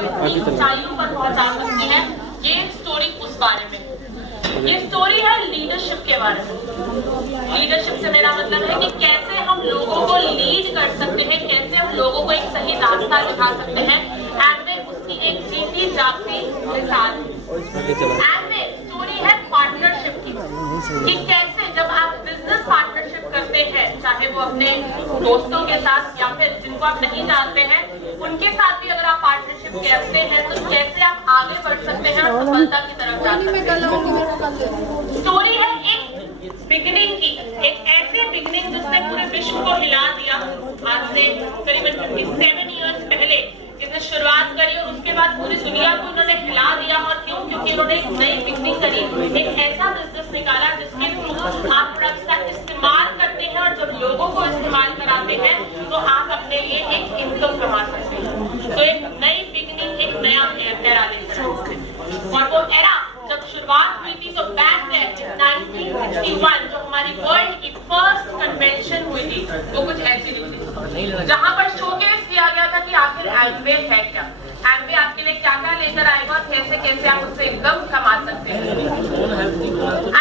आपको इतनी ऊंचाइयों पर पहुंचा सकती है। ये स्टोरी उस बारे में, ये स्टोरी है लीडरशिप के बारे में। लीडरशिप से मेरा मतलब है कि कैसे हम लोगों को लीड कर सकते हैं, कैसे हम लोगों को एक सही रास्ता दिखा सकते हैं। एंड उसकी एक जीती जागती मिसाल एंड स्टोरी है पार्टनरशिप की, कि कैसे जब आप बिजनेस पार्टनरशिप करते हैं, चाहे वो अपने दोस्तों के साथ या फिर जिनको आप नहीं जानते हैं उनके साथ भी अगर आप पार्टनरशिप करते हैं तो कैसे आप आगे बढ़ सकते हैं और सफलता की तरफ जा सकते हैं। स्टोरी है एक बिगनिंग की, एक ऐसी बिगनिंग जिसने पूरे विश्व को हिला दिया। आज से करीबन 57 ईयर्स पहले इसने शुरुआत करी और उसके बाद पूरी दुनिया को उन्होंने हिला दिया। और क्यों? क्योंकि उन्होंने एक नई बिगनिंग करी, एक ऐसा बिजनेस निकाला जिसके थ्रू आप प्रोडक्ट्स का इस्तेमाल करते हैं और जब लोगों को इस्तेमाल कराते हैं तो आप अपने लिए एक इनकम कमा सकते हैं। तो एक नई बिगनिंग, एक नया एरा लेकर और वो एरा जब शुरुआत हुई थी तो बैक देन 1961 जो हमारी वर्ल्ड की फर्स्ट कन्वेंशन हुई थी वो कुछ ऐसी थी, जहां पर शोकेस किया गया था कि आखिर एमवे है क्या, एमवे आपके लिए क्या क्या लेकर आएगा और कैसे कैसे आप उससे इनकम कमा सकते हैं।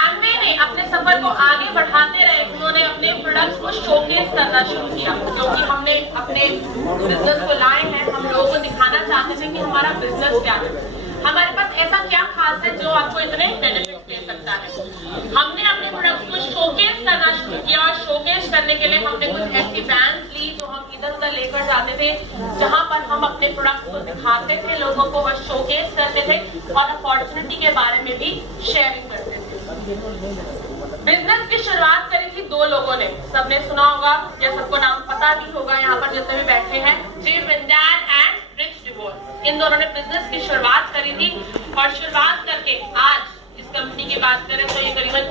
एमवे ने अपने सफर को आगे बढ़ाते रहे, उन्होंने अपने प्रोडक्ट्स को शोकेस करना शुरू किया, जो कि हमने अपने बिजनेस को लाए हैं। हम लोगों को दिखाना चाहते थे कि हमारा बिजनेस क्या है, हमारे पास ऐसा क्या खास है जो आपको इतने बेनिफिट दे सकता है। हमने अपने प्रोडक्ट्स को शोकेस करना शुरू किया और शोकेस करने के लिए हमने कुछ ऐसी वैन्स ली जो हम इधर उधर लेकर जाते थे, जहां पर हम अपने प्रोडक्ट्स को दिखाते थे लोगों को और शोकेस करते थे और अपॉर्चुनिटी के बारे में भी शेयरिंग करते थे। बिजनेस की शुरुआत करी थी दो लोगों ने, सबने सुना होगा या सबको नाम पता भी होगा यहाँ पर जितने भी बैठे हैं, जिम विंडाल एंड रिच डिवोर्स। इन दोनों ने बिजनेस की शुरुआत करी थी और शुरुआत करके आज इस कंपनी की बात करें तो ये करीबन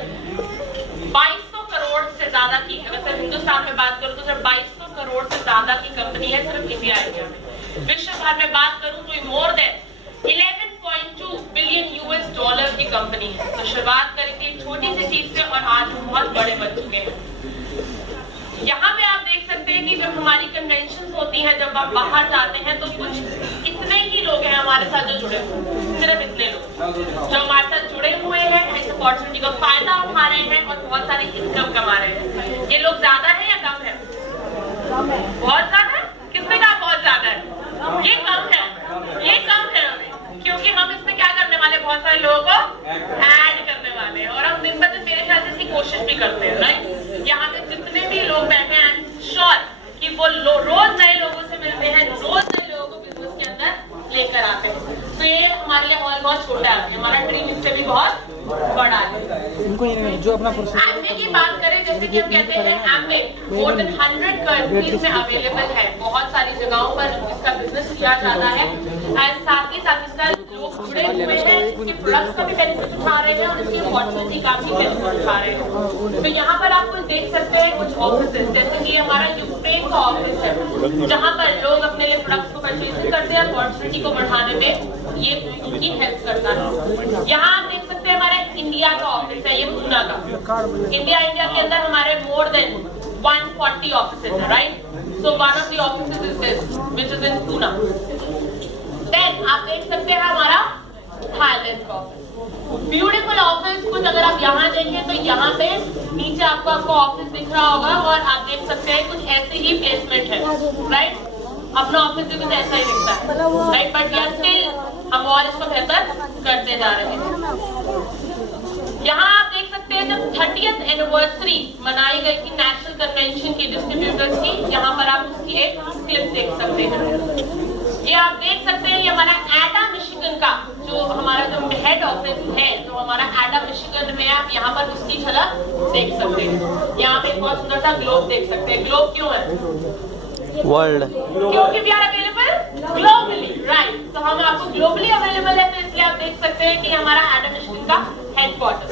2200 करोड़ से ज्यादा की, अगर सिर्फ हिंदुस्तान में बात करूं तो सिर्फ 2200 करोड़ से ज्यादा की कंपनी है सिर्फ इंडिया में। विश्व भर में बात करूं तो ये more than 11.2 billion US dollar की कंपनी है। तो शुरुआत करी थी एक छोटी सी चीज से और आज हम बहुत बड़े बन चुके हैं। यहाँ पे आप देख सकते हैं कि जब हमारी कन्वेंशन होती हैं, जब आप बाहर जाते हैं तो कुछ इतने ही लोग हैं हमारे साथ जो जुड़े हुए, सिर्फ इतने लोग जो हमारे साथ जुड़े हुए हैं, इस अपॉर्चुनिटी का फायदा उठा रहे हैं और बहुत सारी इनकम कमा रहे हैं। ये लोग ज्यादा है या कम है? बहुत ज्यादा है। किसने कहा बहुत ज्यादा है? ये कम है, ये कम है अभी, क्योंकि हम इसमें क्या करने वाले, बहुत सारे लोगों को ऐड करने वाले हैं और हम दिन ब दिन मेरे ख्याल से इसकी कोशिश भी करते हैं। राइट, यहाँ पे जितने भी लोग बैठे हैं आई एम श्योर कि वो रोज नए लोगों से मिलते हैं, रोज नए लोगों को बिजनेस के अंदर लेकर आते हैं। तो ये हमारे लिए हॉल बहुत छोटा है, हमारा ड्रीम इससे भी बहुत बड़ा है। जो अपना एमवे की बात करें, जैसे कि हम कहते हैं एमवे मोर देन 100 कंट्रीज में अवेलेबल है, बहुत सारी जगहों पर इसका बिजनेस किया जाता है एंड साथ ही साथ इसका लोग जुड़े हुए हैं, इसके प्रोडक्ट्स का भी बेनिफिट उठा रहे हैं और इसकी अपॉर्चुनिटी का भी बेनिफिट उठा रहे हैं। तो यहाँ पर आप कुछ देख सकते हैं कुछ ऑफिसेज, जैसे कि हमारा यूक्रेन का ऑफिस है जहाँ पर लोग अपने लिए प्रोडक्ट्स को परचेज करते हैं, अपॉर्चुनिटी को बढ़ाने में ये उनकी हेल्प करता है। यहाँ आप देख सकते हैं हमारा इंडिया का ऑफिस है, ये पूना का। इंडिया के अंदर हमारे मोर देन 140 ऑफिसेज है, right. So one of the offices is this which is in Poona. Then आप देख सकते हैं हमारा थाईलैंड का ऑफिस, ब्यूटीफुल ऑफिस। कुछ अगर आप यहाँ देखें तो यहाँ पे नीचे आपको ऑफिस दिख रहा होगा और आप देख सकते हैं कुछ ऐसे ही बेसमेंट है, राइट। अपना ऑफिस भी कुछ ऐसा ही दिखता है, राइट, बट या स्टिल हम और इसको बेहतर करते जा रहे हैं। यहाँ आप देख सकते हैं जब 30th एनिवर्सरी मनाई गई थी नेशनल कन्वेंशन की डिस्ट्रीब्यूटर्स की, यहाँ पर आप उसकी एक क्लिप देख सकते हैं। ये आप देख सकते हैं ये हमारा एडा मिशिगन का जो हमारा जो हेड ऑफिस है, जो हमारा एडा मिशिगन में, आप यहाँ पर उसकी झलक देख सकते हैं। यहाँ पे एक बहुत सुंदर सा ग्लोब देख सकते हैं। ग्लोब क्यों है? वर्ल्ड, क्योंकि we are available globally, right. तो हम आपको ग्लोबली अवेलेबल है, तो इसलिए आप देख सकते हैं कि हमारा एडा मिशिगन का हेडक्वार्टर।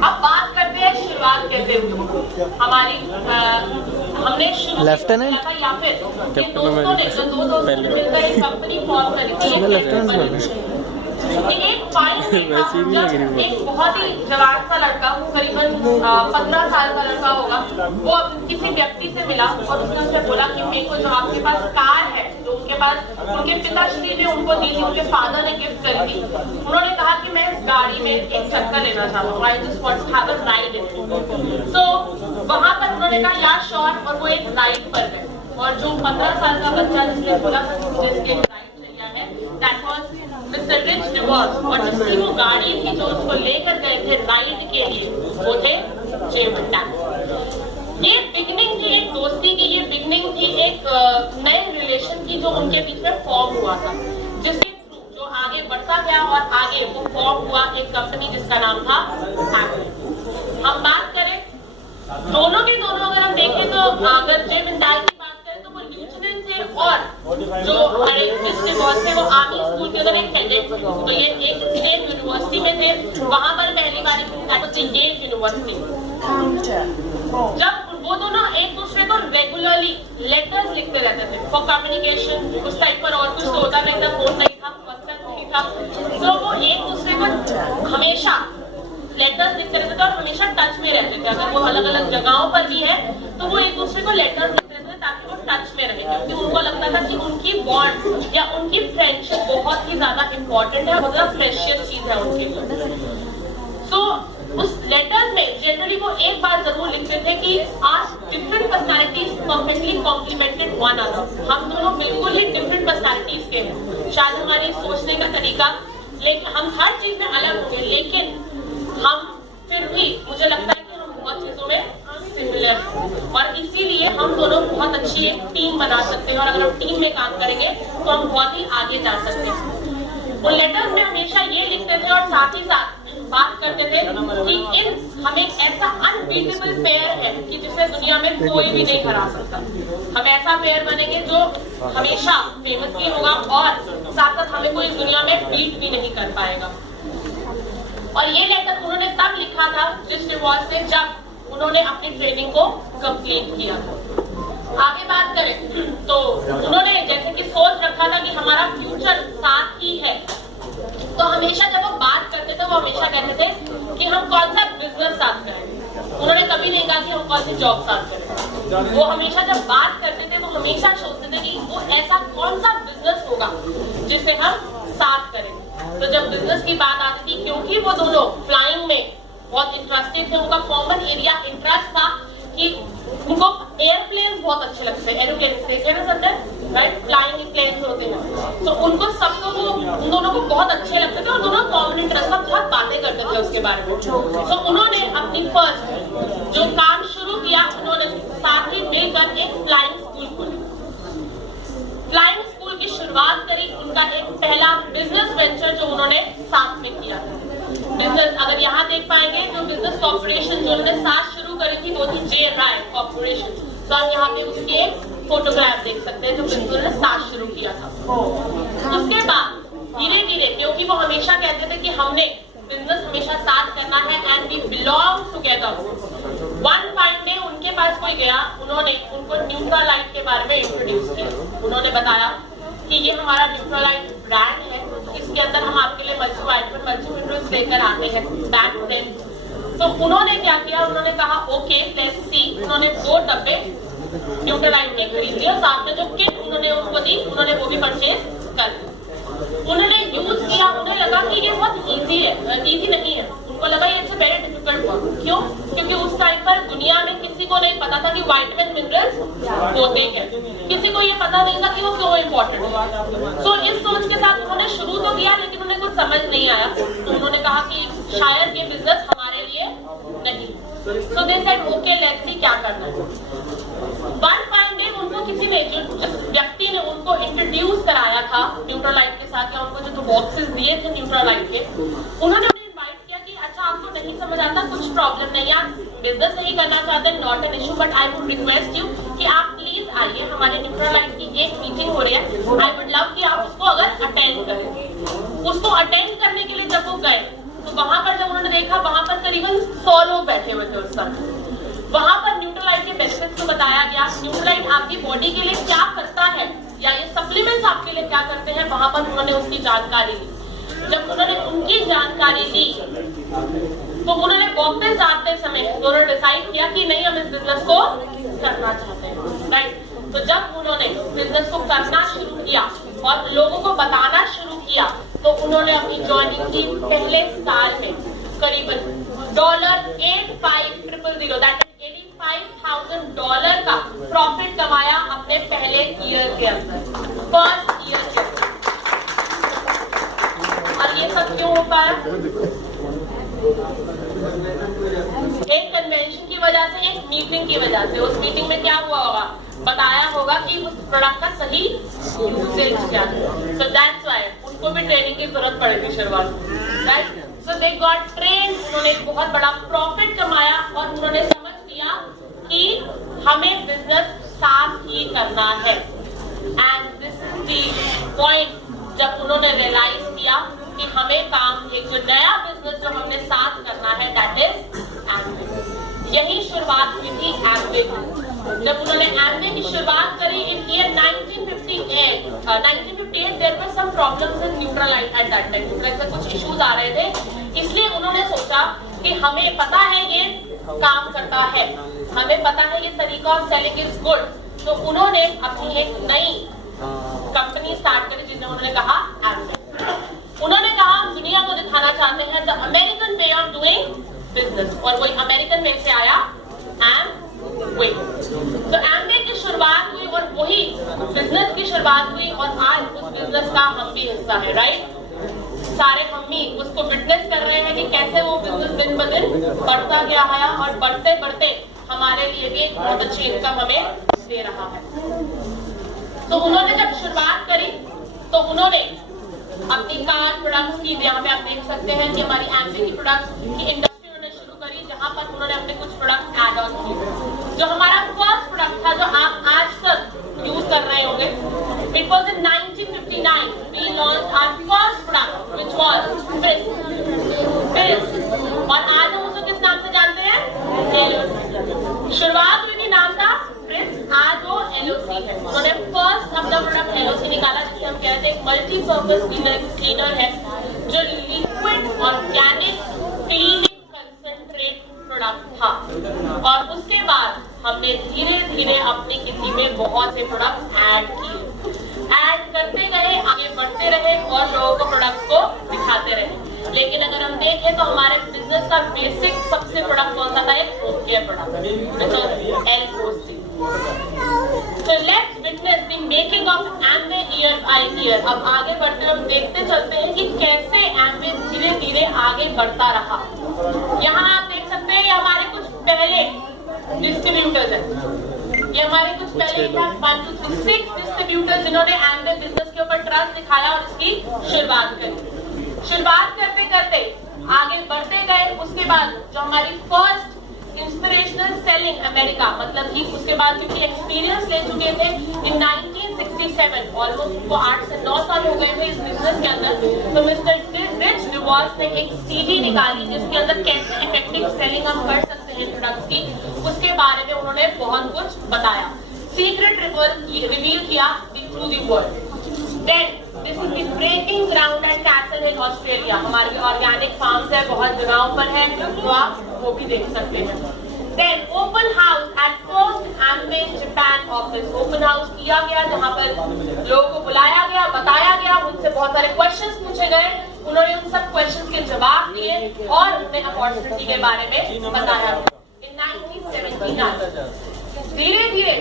अब बात करते हैं शुरुआत कैसे हुई हमारी। हमने शुरू लेफ्टिनेंट या फिर ये दोस्तों ने जो दो दोस्तों ने मिलकर एक कंपनी फॉर्म करी थी। एक फाइल एक बहुत ही जवान सा लड़का, करीबन 15 साल का लड़का होगा, वो किसी व्यक्ति से मिला और उसने उसे बोला कि मेरे को जो आपके पास कार है, जो उनके पास, उनके पिताश्री ने उनको दी थी, उनके फादर ने गिफ्ट करी थी। उन्होंने कहा कि मैं इस गाड़ी में एक चक्कर लेना चाहता हूँ, I just want to have a ride in. So वहां पर उन्होंने कहा या श्योर, और वो एक राइड पर गए। और जो 15 साल का बच्चा जिसने बोला जिसके राइड चाहिए है, that was mister rich divorce, और जिसकी वो गाड़ी थी जो उसको लेकर गए थे राइड के लिए, वो थे जे वंडा। ये बिगनिंग थी एक दोस्ती की, ये बिगनिंग थी एक नए रिलेशन की जो उनके बीच में फॉर्म हुआ था, जिसके थ्रू जो आगे बढ़ता गया और आगे वो फॉर्म हुआ एक कंपनी जिसका नाम था एप्पल। हम बात करें दोनों के दोनों, अगर हम देखें तो अगर जे वंडा की बात करें तो वो ल्यूटेनेंट थे, और जो जिसके बॉस थे वो आर्मी स्कूल के अंदर एक कैडेट थे। तो ये एक स्टेट यूनिवर्सिटी में थे, वहां पर पहली बार येल यूनिवर्सिटी। जब वो दोनों एक दूसरे को रेगुलरली लेटर्स लिखते रहते थे फॉर कम्युनिकेशन, उस टाइम पर और कुछ तो होता नहीं था, फोन नहीं था, व्हाट्सएप नहीं था, तो वो एक दूसरे को हमेशा लेटर्स लिखते रहते थे और हमेशा टच में रहते थे। अगर वो अलग अलग जगहों पर भी है तो वो एक दूसरे को लेटर्स लिखते रहते थे ताकि वो टच में रहे, क्योंकि उनको लगता था कि उनकी बॉन्ड या उनकी फ्रेंडशिप बहुत ही ज्यादा इंपॉर्टेंट है, बहुत ज्यादा प्रेशियस चीज है उनके लिए। सो उस लेटर में जनरली वो एक बार जरूर लिखते थे कि आज different personalities perfectly complimented one other. हम दोनों बिल्कुल ही डिफरेंट पर्सनालिटीज के हैं, शायद हमारे सोचने का तरीका, लेकिन हम हर चीज में अलग होंगे, लेकिन हम फिर भी मुझे लगता है कि हम बहुत चीजों में सिमिलर हैं, और इसीलिए हम दोनों बहुत अच्छी एक टीम बना सकते हैं, और अगर हम टीम में काम करेंगे तो हम बहुत ही आगे जा सकते हैं। वो लेटर्स में हमेशा ये लिखते थे और साथ ही साथ बात करते थे कि हमें ऐसा अनबीटेबल पेयर है कि जिसे दुनिया में कोई भी नहीं हरा सकता। हम ऐसा पेयर बनेंगे जो हमेशा फेमस भी होगा और साथ साथ हमें कोई दुनिया में बीट भी नहीं कर पाएगा। और ये लेटर उन्होंने तब लिखा था जिस डिवॉर्स से जब उन्होंने अपनी ट्रेनिंग को कंप्लीट किया था। आगे बात करें तो उन्होंने जैसे कि सोच रखा था कि हमारा फ्यूचर साथ ही है, तो हमेशा जब वो बात करते थे वो हमेशा कहते थे कि हम कौन सा बिजनेस साथ करें। उन्होंने कभी नहीं कहा कि हम कौन सी जॉब साथ करें। वो हमेशा जब बात करते थे वो हमेशा सोचते थे कि वो ऐसा कौन सा बिजनेस होगा जिसे हम साथ करें। तो जब बिजनेस की बात आती थी, क्योंकि वो दोनों फ्लाइंग में बहुत इंटरेस्टेड थे, उनका कॉमन एरिया इंटरेस्ट था कि उनको एयरप्लेन्स बहुत अच्छे लगते हैं, एरोप्लेन समझे राइट, फ्लाइंग प्लेन्स होते हैं, तो उनको सबको वो उन दोनों को बहुत अच्छे लगते थे और दोनों कॉमन इंटरेस्ट में बहुत बातें करते थे उसके बारे में। तो उन्होंने अपनी फर्स्ट जो काम शुरू किया, उन्होंने साथ ही मिलकर एक फ्लाइंग स्कूल खोली। फ्लाइंग स्कूल की शुरुआत करी, उनका एक पहला बिजनेस वेंचर जो उन्होंने साथ में किया था। बिजनेस अगर यहाँ देख पाएंगे जो बिजनेस कॉर्पोरेशन जो उन्होंने साथ शुरू करी थी वो थी जे राय कॉर्पोरेशन। तो आप यहाँ पे उसकी एक फोटोग्राफ देख सकते हैं जो उन्होंने साथ शुरू किया था। उसके बाद धीरे धीरे, क्योंकि वो हमेशा कहते थे कि हमने बिजनेस हमेशा साथ करना है and we belong together. One fine day उनके पास कोई गया, उन्होंने उनको न्यूट्रालाइट के बारे में इंट्रोड्यूस किया। उन्होंने बताया कि ये हमारा न्यूट्रालाइट ब्रांड है, इसके अंदर हम आपके लिए मल्टीविटामिन्स लेकर आते हैं बैक देन। तो उन्होंने क्या किया, उन्होंने कहा ओके लेट्स सी। उन्होंने 2 डब्बे न्यूट्रालाइट के खरीद लिए, साथ में जो किट उन्होंने उनको दी उन्होंने वो भी परचेज कर ली। उन्होंने यूज किया, उन्हें लगा कि ये बहुत इजी है, इजी नहीं है। उनको लगा ये इट्स वेरी डिफिकल्ट वर्क। क्यों? क्योंकि उस टाइम पर दुनिया में किसी को नहीं पता था कि विटामिन मिनरल्स होते हैं, किसी को ये पता नहीं था कि वो क्यों इम्पोर्टेंट है। सो इस सोच के साथ उन्होंने शुरू तो किया, लेकिन उन्हें कुछ समझ नहीं आया। तो उन्होंने कहा कि शायद ये बिजनेस हमारे लिए नहीं। So they said okay let's see क्या करना है। वन फाइन डे उनको किसी ने, जिस व्यक्ति ने उनको इंट्रोड्यूस कराया था न्यूट्रालाइट के साथ, या उनको जो बॉक्सेस दिए थे न्यूट्रालाइट के, उन्होंने उन्हें इनवाइट किया कि अच्छा आपको नहीं समझ आता, कुछ प्रॉब्लम नहीं, आप बिजनेस नहीं करना चाहते, not an issue, but I would request you कि आप प्लीज आइए, हमारे न्यूट्रालाइट की एक मीटिंग हो रही है, आई वुड लव कि आप उसको अगर अटेंड करें। उसको अटेंड करने के लिए जब वो गए तो वहां पर जब उन्होंने देखा वहां पर करीबन 100 लोग बैठे हुए थे उस समय। वहां पर न्यूट्रालाइट के बेनिफिट्स को बताया गया, न्यूट्रालाइट आपकी बॉडी के लिए क्या करता है या ये सप्लीमेंट्स आपके लिए क्या करते हैं, वहां पर उन्होंने उसकी जानकारी ली। जब उन्होंने उनकी जानकारी ली तो उन्होंने वापस आते समय उन्होंने डिसाइड किया कि नहीं हम इस बिजनेस को करना चाहते हैं, राइट। तो जब उन्होंने बिजनेस को करना शुरू किया और लोगों को बताना शुरू किया, तो उन्होंने अपनी ज्वाइनिंग की पहले साल में करीबन $85,000 दैट इज $85,000 का प्रॉफिट कमाया अपने पहले ईयर के अंदर, फर्स्ट ईयर के अंदर। और ये सब क्यों हो पाया? एक कन्वेंशन की वजह से, एक मीटिंग की वजह से। उस मीटिंग में क्या हुआ होगा? बताया होगा कि उस प्रोडक्ट का सही यूसेज क्या है। सो दैट्स व्हाई उनको भी ट्रेनिंग की जरूरत पड़ेगी शुरुआत में, right? So they got train, उन्होंने एक बहुत बड़ा प्रॉफिट कमाया और उन्होंने समझ लिया कि हमें बिजनेस साथ ही करना है। And this is the point जब उन्होंने रियलाइज किया कि हमें काम, एक जो नया बिजनेस जो हमने साथ करना है, दैट इज एम्वे। यही शुरुआत हुई थी एम्वे की। जब उन्होंने एम्वे की शुरुआत करी in year 1958 there were some problems in Nutrilite at that time. Nutrilite में कुछ इश्यूज आ रहे थे, इसलिए उन्होंने सोचा कि हमें पता है ये काम करता है, हमें पता है ये तरीका और सेलिंग इज गुड। तो उन्होंने अपनी एक नई कंपनी स्टार्ट करी जिसमें उन्होंने कहा एम्वे। उन्होंने कहा हम दुनिया को दिखाना चाहते हैं the American way of doing business, और वही अमेरिकन वे से आया एम्वे। तो एम्वे की शुरुआत हुई और वही बिजनेस की शुरुआत हुई, और आज उस बिजनेस का हम भी हिस्सा है, राइट? सारे हम ही उसको विटनेस कर रहे हैं कि कैसे वो बिजनेस दिन ब दिन बढ़ता गया है, और बढ़ते बढ़ते हमारे लिए भी एक बहुत अच्छी इनकम हमें दे रहा है। तो उन्होंने जब शुरुआत करी तो उन्होंने अपनी कार प्रोडक्ट्स की, यहाँ पे आप देख सकते हैं कि हमारी एम्वे की प्रोडक्ट्स की इंडस्ट्री उन्होंने शुरू करी, जहाँ पर उन्होंने अपने कुछ प्रोडक्ट्स ऐड ऑन किए। जो हमारा फर्स्ट प्रोडक्ट था, जो आप आज तक यूज कर रहे होंगे, it was in 1959 we launch our first product which was fridge. और आज हम उसको किस नाम से जानते हैं? एलओसी। शुरुआत हुई थी नाम था फ्रिज, आज वो एलओसी है। उन्होंने फर्स्ट अपना प्रोडक्ट एलओसी निकाला, जिसे हम कहते हैं मल्टीपर्पज क्लीनर है, जो liquid organic cleaning concentrate product था। और उसके बाद हमने धीरे धीरे अपनी किटी में बहुत से प्रोडक्ट्स ऐड किए, ऐड करते गए, आगे बढ़ते रहे और लोगों को प्रोडक्ट्स को दिखाते रहे। लेकिन अगर हम देखें तो हमारे बिजनेस का बेसिक सबसे प्रोडक्ट कौन सा था? एक home care product, LOC. So let's witness the making of Amway year by year। अब आगे बढ़ते हम देखते चलते हैं कि कैसे एम्वे धीरे धीरे आगे बढ़ता रहा। यहाँ आप देख सकते हैं ये हमारे कुछ पहले डिस्ट्रीब्यूटर्स हैं। ये हमारे कुछ पहले 1 2 3 6 डिस्ट्रीब्यूटर्स जिन्होंने एम्वे बिजनेस के ऊपर ट्रस्ट दिखाया और इसकी शुरुआत करी। शुरुआत करते करते आगे बढ़ते गए। उसके बाद जो हमारी फर्स्ट इंस्पिरेशनल सेलिंग अमेरिका, मतलब कि उसके बाद क्योंकि एक्सपीरियंस ले चुके थे इन 1967, ऑलमोस्ट को 8 से 9 साल हो गए थे इस बिजनेस के अंदर। तो मिस्टर रिच डिवॉर्स ने एक सीडी निकाली जिसके अंदर कैसे इफेक्टिव सेलिंग हम कर सकते हैं प्रोडक्ट्स की, उसके बारे में उन्होंने बहुत कुछ बताया, सीक्रेट रिवील किया through the world. Then this is the breaking ground at Castle Hill Australia. हमारे ऑर्गेनिक फार्म्स है, बहुत जगहों पर है, तो आप वो भी देख सकते हैं। Then open house at first Amway Japan office. Open house किया गया जहां पर लोगों को बुलाया गया, बताया गया, उनसे बहुत सारे क्वेश्चंस पूछे गए, उन्होंने उन सब क्वेश्चंस के जवाब दिए और उन्हें अपॉर्चुनिटी के बारे में बताया। इन 1979 धीरे धीरे